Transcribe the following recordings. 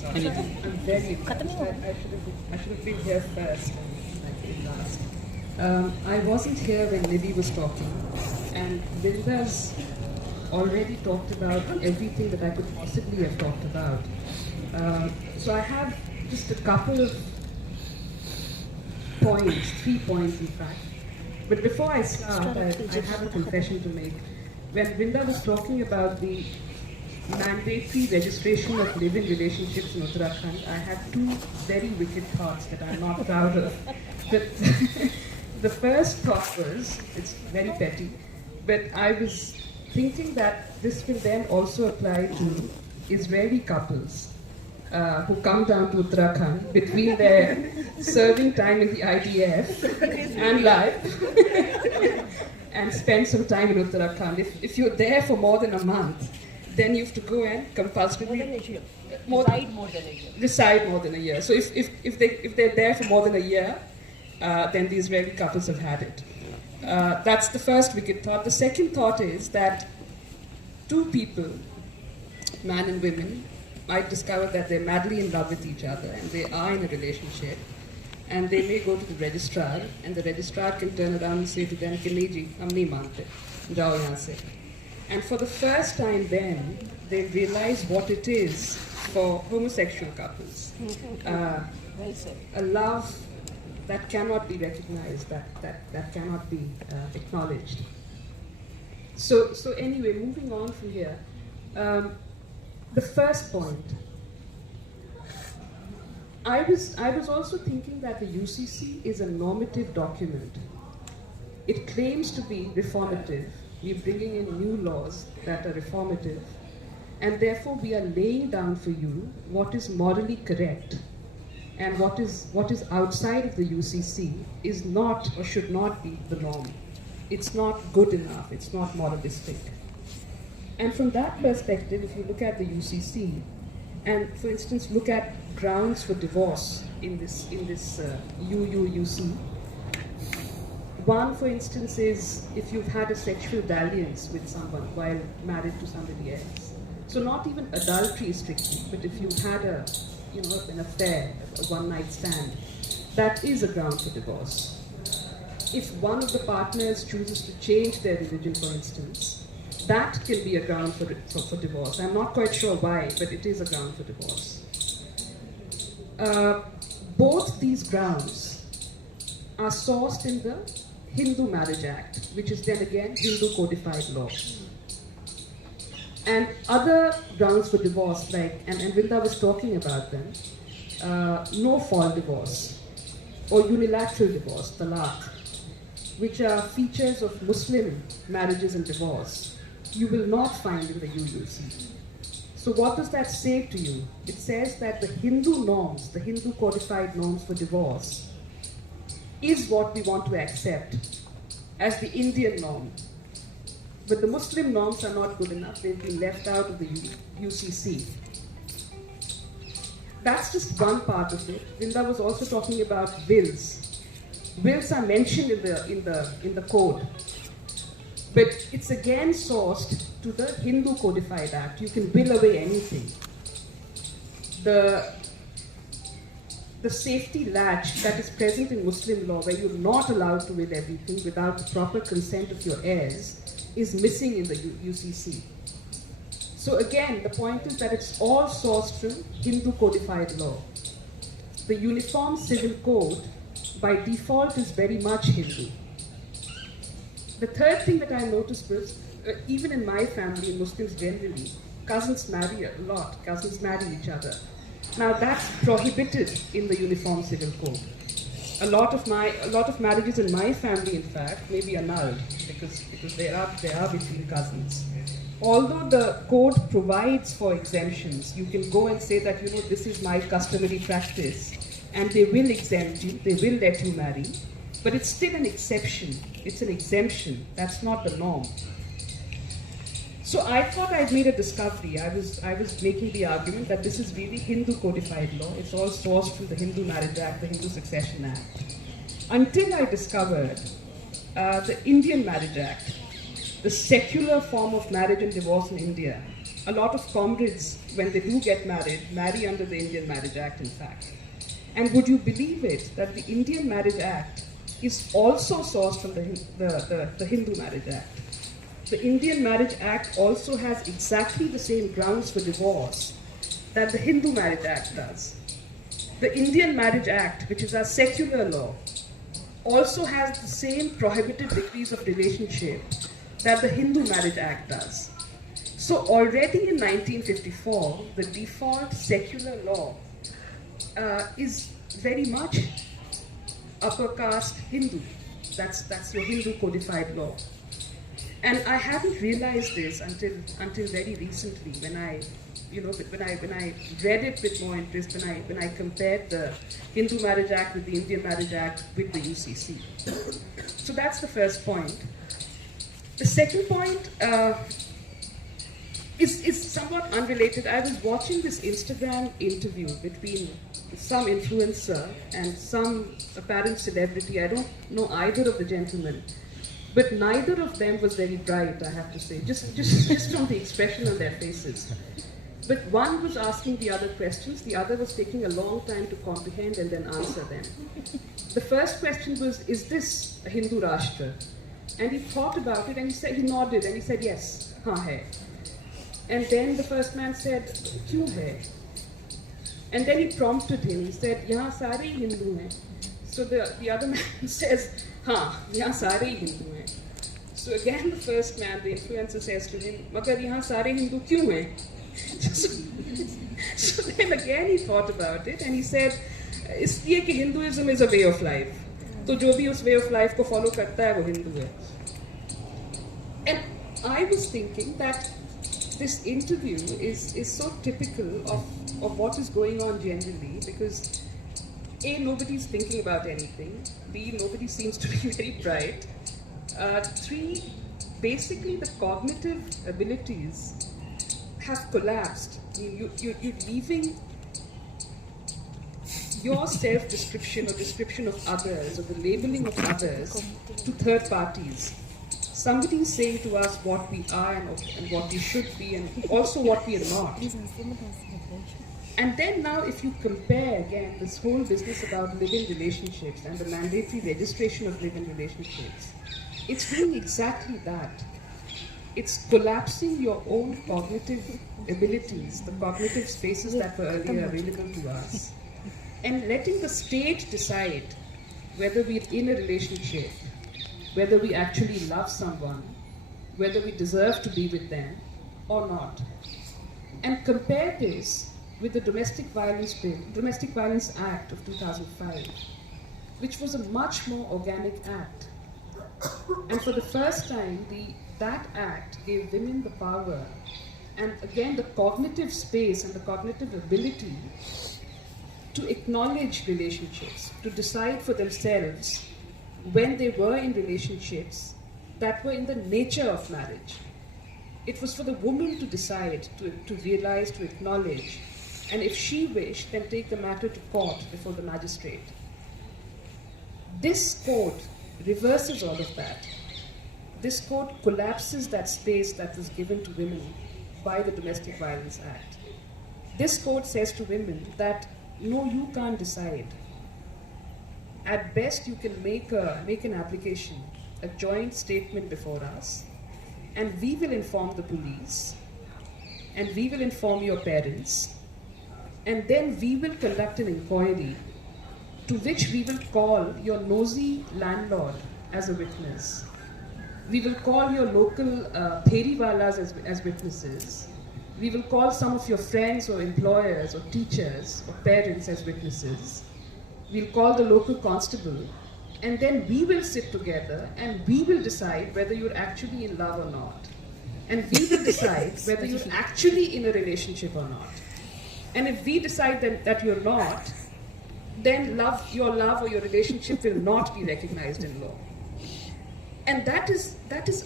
sorry. I'm very embarrassed. I should have been here first and I came last. I wasn't here when Nidhi was talking, and Vinda's already talked about everything that I could possibly have talked about. So I have just a couple of points, 3 points in fact. But before I start, I have a confession to make. When Vinda was talking about the mandatory registration of living relationships in Uttarakhand, I had two very wicked thoughts that I'm not proud of. The first thought was, it's very petty, but I was thinking that this will then also apply to Israeli couples who come down to Uttarakhand between their serving time in the IDF and life and spend some time in Uttarakhand. If you're there for more than a month, then you have to go and compulsorily reside more than a year. So if they're there for more than a year, then the Israeli couples have had it. That's the first wicked thought. The second thought is that two people, man and women, might discover that they're madly in love with each other and they are in a relationship, and they may go to the registrar, and the registrar can turn around and say to them, "Ki nahi ji, hum nahi mante, jao yahan se." And for the first time then, they realize what it is for homosexual couples. A love that cannot be recognized, that cannot be acknowledged. So anyway, moving on from here, the first point, I was also thinking that the UCC is a normative document. It claims to be reformative. We're bringing in new laws that are reformative, and therefore we are laying down for you what is morally correct, and what is outside of the UCC is not or should not be the norm. It's not good enough. It's not moralistic. And from that perspective, if you look at the UCC, and for instance look at grounds for divorce in this UUUC, one, for instance, is if you've had a sexual dalliance with someone while married to somebody else. So not even adultery strictly, but if you've had an affair, a one-night stand, that is a ground for divorce. If one of the partners chooses to change their religion, for instance, that can be a ground for divorce. I'm not quite sure why, but it is a ground for divorce. Both these grounds are sourced in the Hindu Marriage Act, which is then again Hindu codified law. And other grounds for divorce, like, and Vinda was talking about them, no-fault divorce or unilateral divorce, talaq, which are features of Muslim marriages and divorce, you will not find in the UUC. So what does that say to you? It says that the Hindu norms, the Hindu codified norms for divorce, is what we want to accept as the Indian norm. But the Muslim norms are not good enough. They've been left out of the UCC. That's just one part of it. Vinda was also talking about wills. Wills are mentioned in the code, but it's again sourced to the Hindu Codified Act. You can will away anything. The safety latch that is present in Muslim law, where you're not allowed to will everything without the proper consent of your heirs, is missing in the UCC. So again, the point is that it's all sourced from Hindu codified law. The Uniform Civil Code, by default, is very much Hindu. The third thing that I noticed was, even in my family, in Muslims generally, cousins marry a lot. Cousins marry each other. Now that's prohibited in the Uniform Civil Code. A lot of marriages in my family, in fact, may be annulled because they are between cousins. Although the code provides for exemptions, you can go and say that, this is my customary practice, and they will exempt you, they will let you marry, but it's still an exception. It's an exemption. That's not the norm. So I thought I'd made a discovery. I was making the argument that this is really Hindu codified law. It's all sourced from the Hindu Marriage Act, the Hindu Succession Act. Until I discovered the Indian Marriage Act, the secular form of marriage and divorce in India. A lot of comrades, when they do get married, marry under the Indian Marriage Act, in fact. And would you believe it, that the Indian Marriage Act is also sourced from the Hindu Marriage Act. The Indian Marriage Act also has exactly the same grounds for divorce that the Hindu Marriage Act does. The Indian Marriage Act, which is our secular law, also has the same prohibited degrees of relationship that the Hindu Marriage Act does. So already in 1954, the default secular law is very much upper caste Hindu. That's your Hindu codified law. And I hadn't realized this until very recently when I read it with more interest, when I compared the Hindu Marriage Act with the Indian Marriage Act with the UCC. So that's the first point. The second point is somewhat unrelated. I was watching this Instagram interview between some influencer and some apparent celebrity. I don't know either of the gentlemen, but neither of them was very bright, I have to say, just from the expression on their faces. But one was asking the other questions, the other was taking a long time to comprehend and then answer them. The first question was, is this a Hindu Rashtra? And he thought about it and he nodded and he said, yes, हाँ है. And then the first man said, क्यों है? And then he prompted him. He said, यहाँ सारे ही हिंदू हैं. So the other man says, हाँ, यहाँ सारे ही हिंदू हैं. So again the first man, the influencer, says to him, मगर यहाँ सारे हिंदू क्यों हैं? So then again he thought about it and he said, इसलिए कि Hinduism is a way of life. तो जो भी उस way of life को follow करता है वो हिंदू है. And I was thinking that this interview is so typical of what is going on generally, because A, nobody's thinking about anything, B, nobody seems to be very bright, 3, basically the cognitive abilities have collapsed. You're leaving your self-description or description of others or the labeling of others to third parties. Somebody is saying to us what we are and what we should be and also what we are not. And then now if you compare again this whole business about live-in relationships and the mandatory registration of live-in relationships, it's doing exactly that. It's collapsing your own cognitive abilities, the cognitive spaces that were earlier available to us, and letting the state decide whether we're in a relationship, whether we actually love someone, whether we deserve to be with them or not. And compare this with the Domestic Violence Act of 2005, which was a much more organic act. And for the first time, that act gave women the power and again the cognitive space and the cognitive ability to acknowledge relationships, to decide for themselves when they were in relationships that were in the nature of marriage. It was for the woman to decide, to realize, to acknowledge, and if she wished, then take the matter to court before the magistrate. This code reverses all of that. This code collapses that space that was given to women by the Domestic Violence Act. This code says to women that, no, you can't decide. At best, you can make an application, a joint statement before us, and we will inform the police, and we will inform your parents, and then we will conduct an inquiry to which we will call your nosy landlord as a witness. We will call your local pheriwalas as witnesses. We will call some of your friends or employers or teachers or parents as witnesses. We'll call the local constable, and then we will sit together and we will decide whether you're actually in love or not. And we will decide whether you're actually in a relationship or not. And if we decide that you're not, then your love or your relationship will not be recognized in law. And that is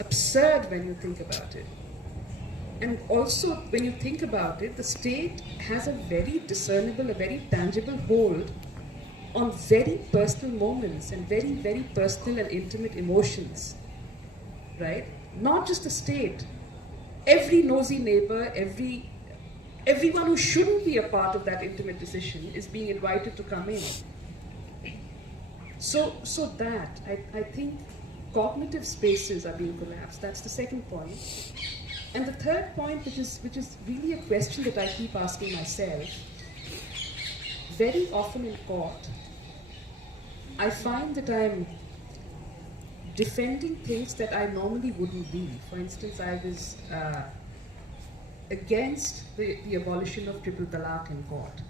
absurd when you think about it. And also, when you think about it, the state has a very discernible, a very tangible hold on very personal moments and very, very personal and intimate emotions, right? not just the state, every nosy neighbor, everyone who shouldn't be a part of that intimate decision is being invited to come in. So that, I think cognitive spaces are being collapsed. That's the second point. And the third point, which is really a question that I keep asking myself, very often in court, I find that I'm defending things that I normally wouldn't be. For instance, I was against the abolition of triple talaq in court.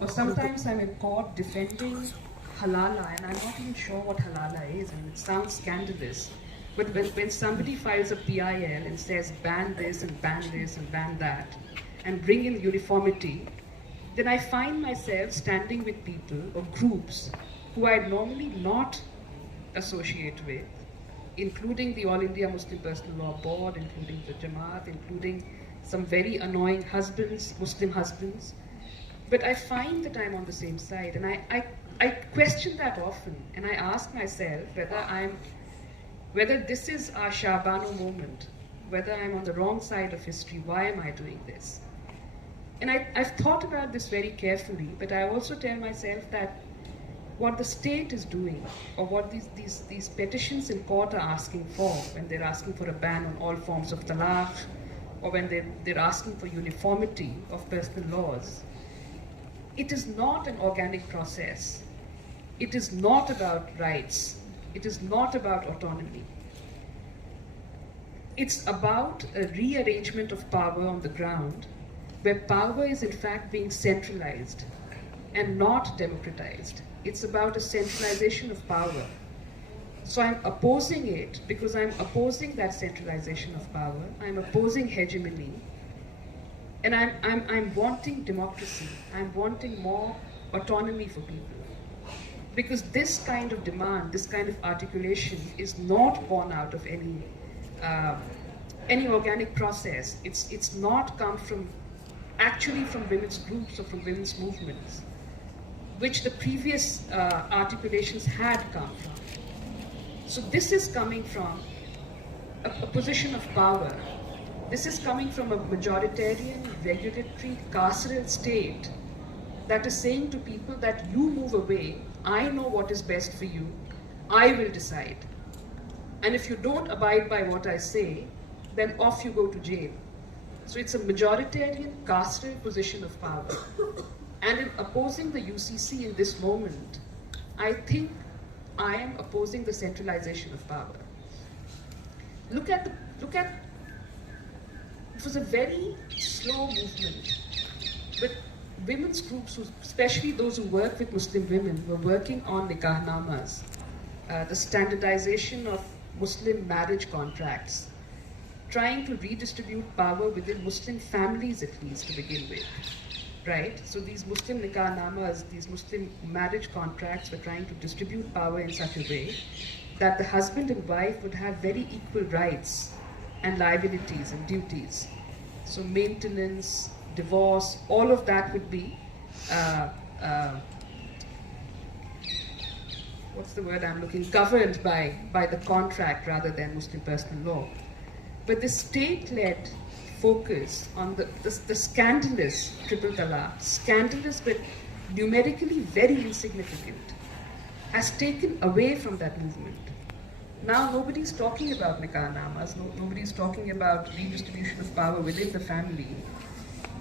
Or sometimes I'm in court defending halala, and I'm not even sure what halala is, and it sounds scandalous. But when somebody files a PIL and says ban this and ban this and ban that, and bring in uniformity, then I find myself standing with people or groups who I normally not associate with, including the All India Muslim Personal Law Board, including the Jamaat, including some very annoying husbands, Muslim husbands. But I find that I'm on the same side, and I question that often, and I ask myself whether this is our Shabano moment, whether I'm on the wrong side of history. Why am I doing this? And I've thought about this very carefully, but I also tell myself that what the state is doing, or what these petitions in court are asking for, when they're asking for a ban on all forms of talaq, or when they're asking for uniformity of personal laws, it is not an organic process. It is not about rights. It is not about autonomy. It's about a rearrangement of power on the ground, where power is in fact being centralized and not democratized. It's about a centralization of power. So I'm opposing it because I'm opposing that centralization of power. I'm opposing hegemony. And I'm wanting democracy. I'm wanting more autonomy for people. Because this kind of demand, this kind of articulation is not born out of any organic process. It's not come from, actually from women's groups or from women's movements, which the previous articulations had come from. So this is coming from a position of power. This is coming from a majoritarian, regulatory, carceral state that is saying to people that you move away, I know what is best for you, I will decide. And if you don't abide by what I say, then off you go to jail. So it's a majoritarian, carceral position of power. And in opposing the UCC in this moment, I think I am opposing the centralization of power. Look at, it was a very slow movement, but women's groups, especially those who work with Muslim women, were working on nikahnamas, the standardization of Muslim marriage contracts, trying to redistribute power within Muslim families at least to begin with. Right? So these Muslim nikahnamas, these Muslim marriage contracts were trying to distribute power in such a way that the husband and wife would have very equal rights and liabilities and duties. So maintenance, divorce, all of that would be, what's the word I'm looking, governed by the contract rather than Muslim personal law. But the state-led focus on the scandalous triple talaq, scandalous but numerically very insignificant, has taken away from that movement. Now nobody's talking about nikahnamas, nobody's talking about redistribution of power within the family.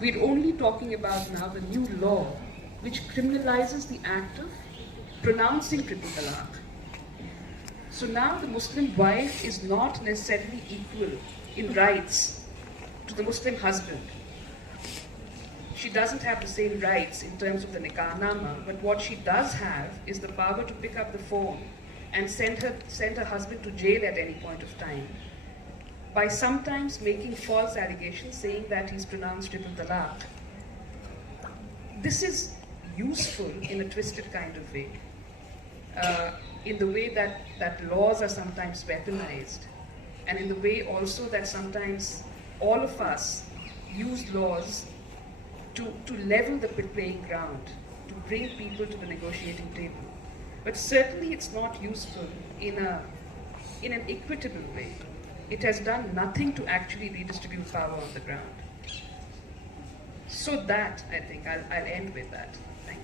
We're only talking about now the new law which criminalizes the act of pronouncing triple talaq. So now the Muslim wife is not necessarily equal in rights to the Muslim husband. She doesn't have the same rights in terms of the nikahnama, but what she does have is the power to pick up the phone and send her husband to jail at any point of time by sometimes making false allegations saying that he's pronounced triple talaq. This is useful in a twisted kind of way, in the way that laws are sometimes weaponized, and in the way also that sometimes all of us use laws to level the playing ground, to bring people to the negotiating table. But certainly it's not useful in an equitable way. it has done nothing to actually redistribute power on the ground. So that, I think, I'll end with that. Thank you.